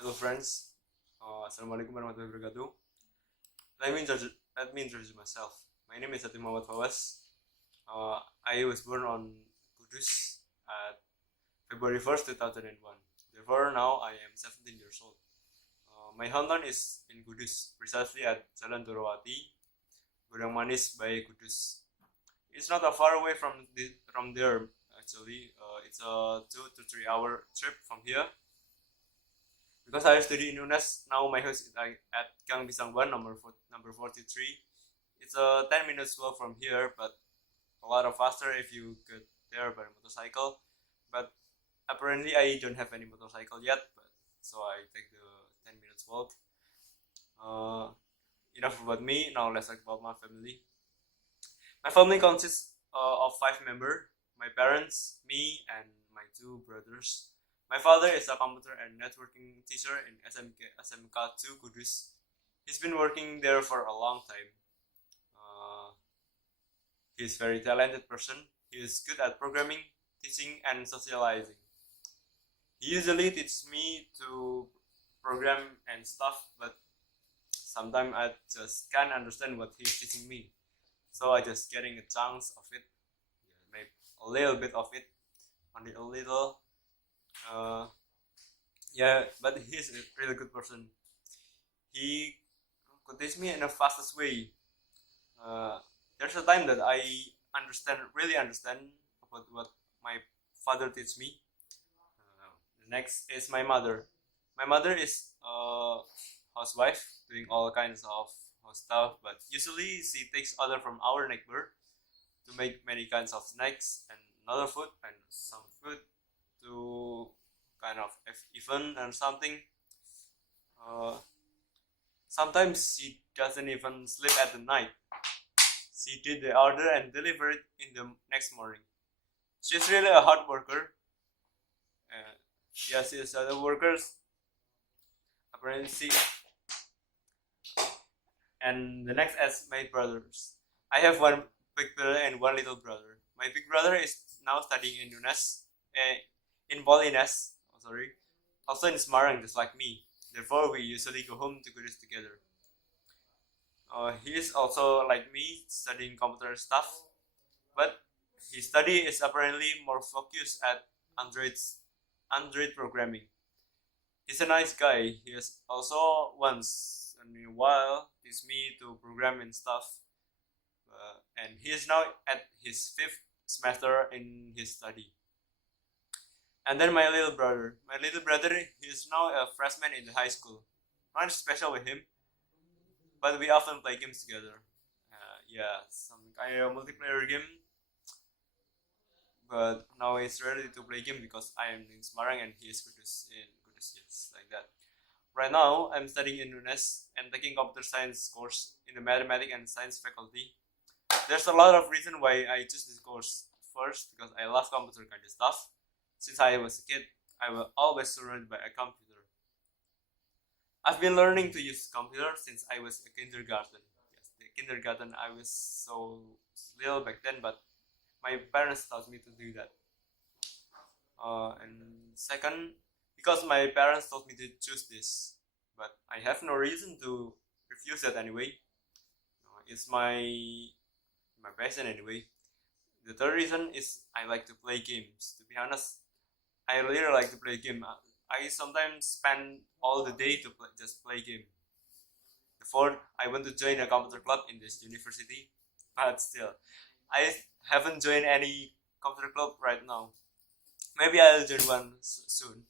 Hello friends, Assalamualaikum warahmatullahi wabarakatuh. Let me introduce myself. My name is Hatif Fawwaz. I was born on Kudus at February 1st, 2001. Therefore, now I am 17 years old. My hometown is in Kudus, precisely at Jalan Dorowati, Gudang Manis by Kudus. It's not that far away from there actually. It's a 2 to 3 hour trip from here. Because I study in UNNES, now my house is at Gang Pisang 1, number 43. It's a 10 minutes walk from here, but a lot of faster if you get there by motorcycle. But apparently I don't have any motorcycle yet, so I take the 10 minutes walk. Enough about me, now let's talk about my family. My family consists of 5 members, my parents, me, and my 2 brothers. My father is a computer and networking teacher in SMK 2 Kudus. He's been working there for a long time. He's a very talented person. He is good at programming, teaching, and socializing. He usually teaches me to program and stuff, but sometimes I just can't understand what he's teaching me. So I just getting a chance of it, maybe a little bit of it, only a little. But he's a really good person. He could teach me in the fastest way. There's a time that I really understand about what my father teach me. The next is my mother. My mother is a housewife doing all kinds of house stuff, but usually she takes order from our neighbor to make many kinds of snacks and other food and some food to kind of even and something. Sometimes she doesn't even sleep at the night. She did the order and deliver it in the next morning. She's really a hard worker. She is other workers. Apparently, and the next is my brothers. I have one big brother and one little brother. My big brother is now studying in UNNES, in Polines, also in Semarang, just like me. Therefore, we usually go home to Kudus together. He is also like me, studying computer stuff, but his study is apparently more focused at Android programming. He's a nice guy. He is also once in a while teach me to program and stuff, and he is now at his 5th semester in his study. And then my little brother. He is now a freshman in the high school. Not special with him, but we often play games together. Some kind of multiplayer game. But now he's ready to play game because I am in Semarang and he is in Kudus, yes, like that. Right now, I'm studying in UNNES and taking computer science course in the mathematics and science faculty. There's a lot of reason why I choose this course. First, because I love computer kind of stuff. Since I was a kid, I was always surrounded by a computer. I've been learning to use computer since I was a kindergarten. Yes, the kindergarten I was so little back then, but my parents taught me to do that. And second, because my parents told me to choose this, but I have no reason to refuse that anyway. It's my passion anyway. The third reason is I like to play games. To be honest, I really like to play game. I sometimes spend all the day to just play game. The fourth, I want to join a computer club in this university, but still, I haven't joined any computer club right now. Maybe I'll join one soon.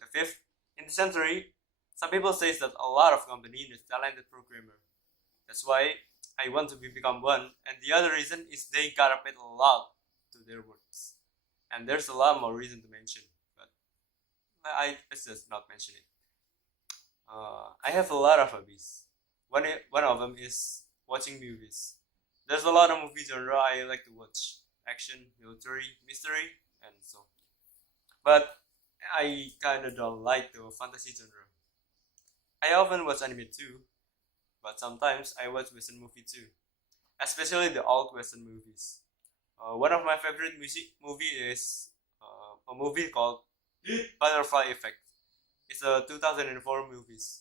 The fifth, in the century, some people say that a lot of company need talented programmer. That's why I want to become one. And the other reason is they gotta pay a lot to their works. And there's a lot more reason to mention, but let's just not mention it. I have a lot of hobbies. One of them is watching movies. There's a lot of movie genre I like to watch: action, military, mystery, and so. But I kind of don't like the fantasy genre. I often watch anime too, but sometimes I watch Western movie too, especially the old Western movies. One of my favorite movie is a movie called Butterfly Effect. It's a 2004 movies.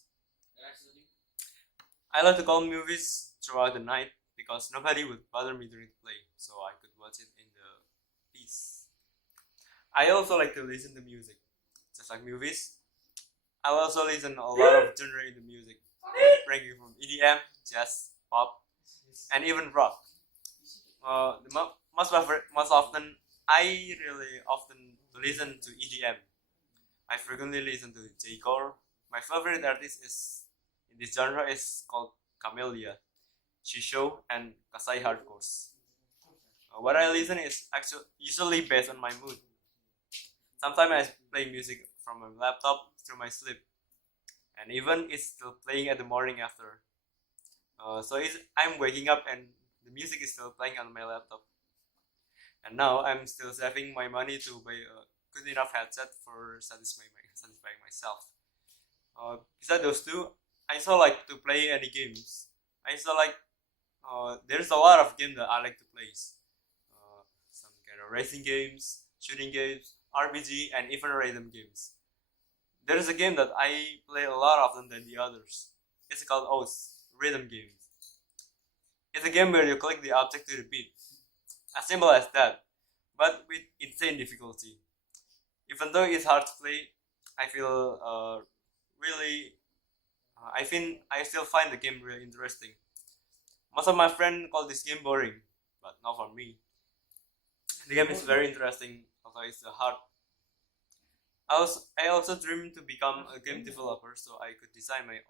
I like to call movies throughout the night because nobody would bother me during play, so I could watch it in the peace. I also like to listen to music, just like movies. I also listen a lot of genre in the music, ranging from EDM, jazz, pop, and even rock. Most often, I really often listen to EDM. I frequently listen to J. Cole. My favorite artist is in this genre is called Camellia, Shisho, and Kasai Hardcores. What I listen is actually usually based on my mood. Sometimes I play music from my laptop through my sleep, and even it's still playing at the morning after. I'm waking up and the music is still playing on my laptop. And now I'm still saving my money to buy a good enough headset for satisfying myself. Besides those two, I also like to play any games. I also like there's a lot of games that I like to play. Some kind of racing games, shooting games, RPG, and even rhythm games. There is a game that I play a lot often than the others. It's called OS, rhythm game. It's a game where you click the object to the beat. As simple as that, but with insane difficulty. Even though it's hard to play, I feel really. I still find the game really interesting. Most of my friends call this game boring, but not for me. The game is very interesting, although it's hard. I also dream to become a game developer, so I could design my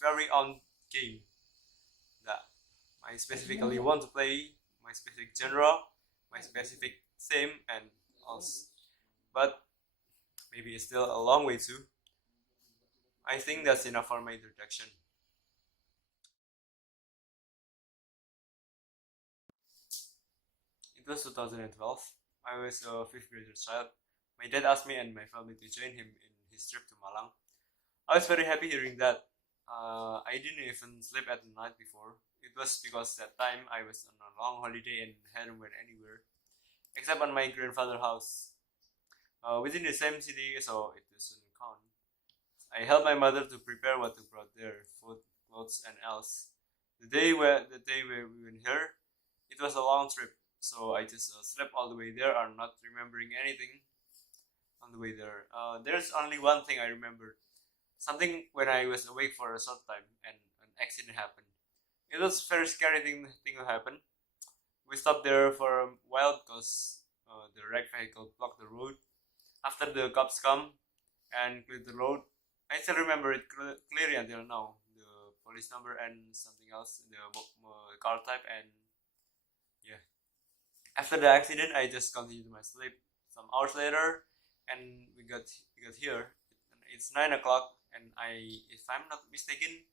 very own game that I specifically want to play, my specific genre, my specific theme, and else. But maybe it's still a long way too. I think that's enough for my introduction. It was 2012. I was a fifth grader child. My dad asked me and my family to join him in his trip to Malang. I was very happy hearing that. I didn't even sleep at night before. It was because that time I was on a long holiday and hadn't went anywhere, except on my grandfather's house. Within the same city, so it doesn't count. I helped my mother to prepare what to brought there, food, clothes, and else. The day where we went here, it was a long trip, so I just slept all the way there, or not remembering anything on the way there. There's only one thing I remember. Something when I was awake for a short time and an accident happened. It was very scary thing to happen. We stopped there for a while because the wrecked vehicle blocked the road. After the cops come and cleared the road, I still remember it clearly until now. The police number and something else, the car type, and yeah. After the accident, I just continued my sleep. Some hours later, and we got here. It's 9 o'clock, and if I'm not mistaken,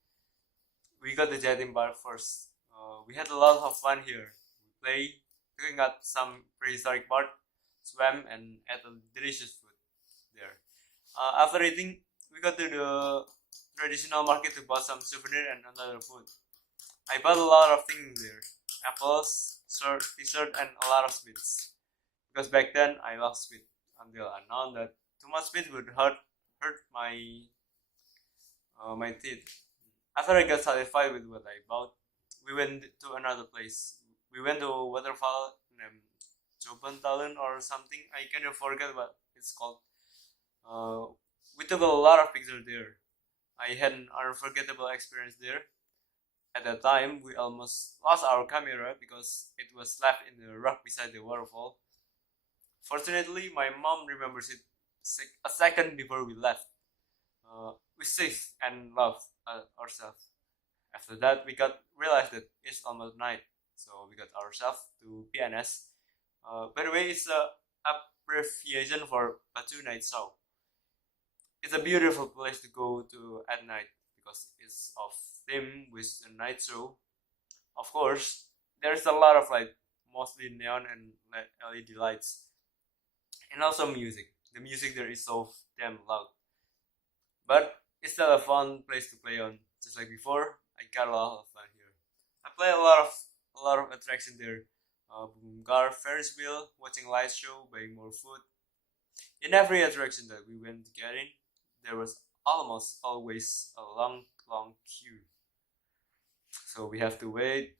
we got the Jatim Park first. We had a lot of fun here. We played, looking at some prehistoric part, swam, and ate a delicious food there. After eating, we got to the traditional market to buy some souvenir and another food. I bought a lot of things there: apples, t-shirt, and a lot of sweets. Because back then I love sweet until I know that too much sweet would hurt my teeth. After I got satisfied with what I bought, we went to another place. We went to a waterfall named Jobantalun or something. I kind of forget what it's called. We took a lot of pictures there. I had an unforgettable experience there. At that time, we almost lost our camera because it was left in the rock beside the waterfall. Fortunately, my mom remembers it a second before we left. We saved and loved ourselves. After that, we got realized that it's almost night, so we got ourselves to PNS. By the way, it's a abbreviation for Batu Night Show. It's a beautiful place to go to at night because it's of theme with a night show. Of course, there's a lot of light, mostly neon and LED lights, and also music. The music there is so damn loud, but it's still a fun place to play on. Just like before, I got a lot of fun here. I play a lot of attraction there. Car, Ferris wheel, watching light show, buying more food. In every attraction that we went to get in, there was almost always a long queue. So we have to wait.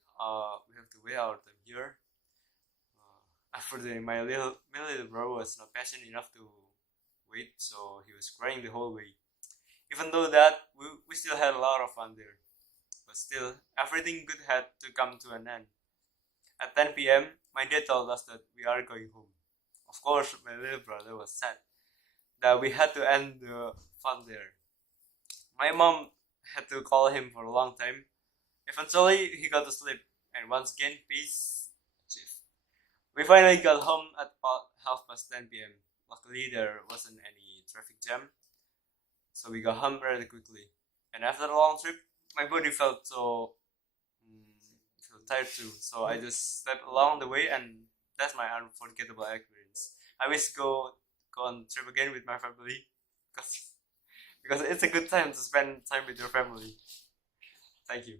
We have to wait our time here. Unfortunately, my little bro was not patient enough to wait, so he was crying the whole way. Even though that we still had a lot of fun there, but still everything good had to come to an end. At 10 p.m., my dad told us that we are going home. Of course, my little brother was sad that we had to end the fun there. My mom had to call him for a long time. Eventually, he got to sleep, and once again, peace achieved. We finally got home at about 10:30 p.m. Luckily, there wasn't any traffic jam, so we got home really quickly. And after a long trip, my body felt so felt tired too. So I just slept along the way, and that's my unforgettable experience. I wish go on trip again with my family, because it's a good time to spend time with your family. Thank you.